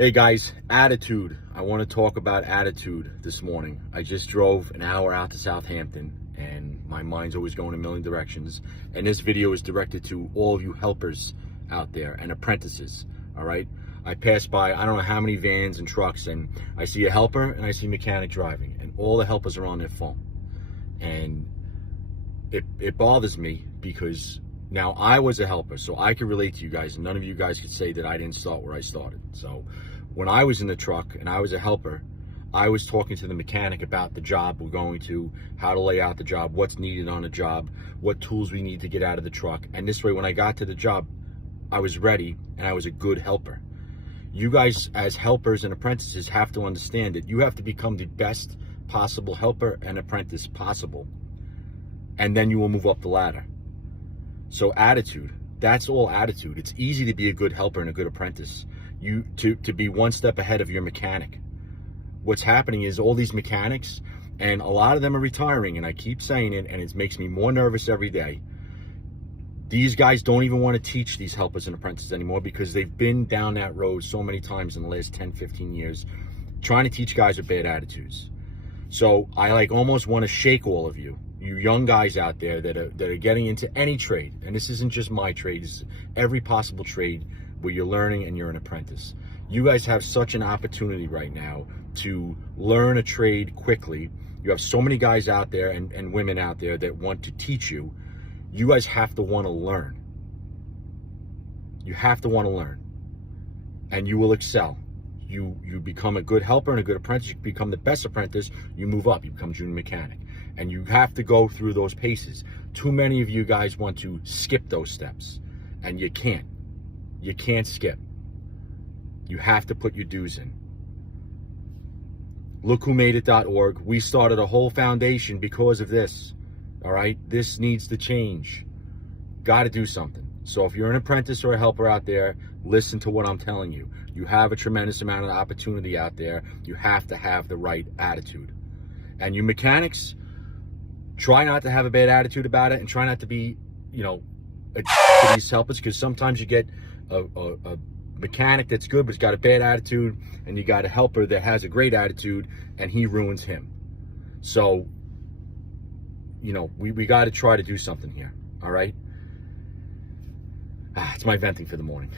Hey guys, attitude. I want to talk about attitude this morning. I just drove an hour out to Southampton and my mind's always going a million directions. And this video is directed to all of you helpers out there and apprentices, all right? I pass by, I don't know how many vans and trucks, and I see a helper and I see a mechanic driving, and all the helpers are on their phone. And it bothers me because now I was a helper, so I can relate to you guys, and none of you guys could say that I didn't start where I started. So when I was in the truck and I was a helper, I was talking to the mechanic about the job we're going to, how to lay out the job, what's needed on the job, what tools we need to get out of the truck. And this way, when I got to the job, I was ready and I was a good helper. You guys as helpers and apprentices have to understand that you have to become the best possible helper and apprentice possible. And then you will move up the ladder. So attitude, that's all attitude. It's easy to be a good helper and a good apprentice. To be one step ahead of your mechanic. What's happening is all these mechanics, and a lot of them are retiring, and I keep saying it, and it makes me more nervous every day. These guys don't even want to teach these helpers and apprentices anymore because they've been down that road so many times in the last 10, 15 years, trying to teach guys with bad attitudes. So I almost want to shake all of you young guys out there that are getting into any trade, and this isn't just my trade, this is every possible trade where you're learning and you're an apprentice. You guys have such an opportunity right now to learn a trade quickly. You have so many guys out there and women out there that want to teach you. You guys have to want to learn. You have to want to learn, and you will excel. You become a good helper and a good apprentice. You become the best apprentice. You move up. You become junior mechanic. And you have to go through those paces. Too many of you guys want to skip those steps, and you can't. You can't skip. You have to put your dues in. LookWhoMadeIt.org. We started a whole foundation because of this. All right? This needs to change. Got to do something. So if you're an apprentice or a helper out there, listen to what I'm telling you. You have a tremendous amount of opportunity out there. You have to have the right attitude. And you mechanics, try not to have a bad attitude about it, and try not to be, to these helpers, because sometimes you get a mechanic that's good but's got a bad attitude, and you got a helper that has a great attitude and he ruins him. So, we got to try to do something here. All right. It's my venting for the morning.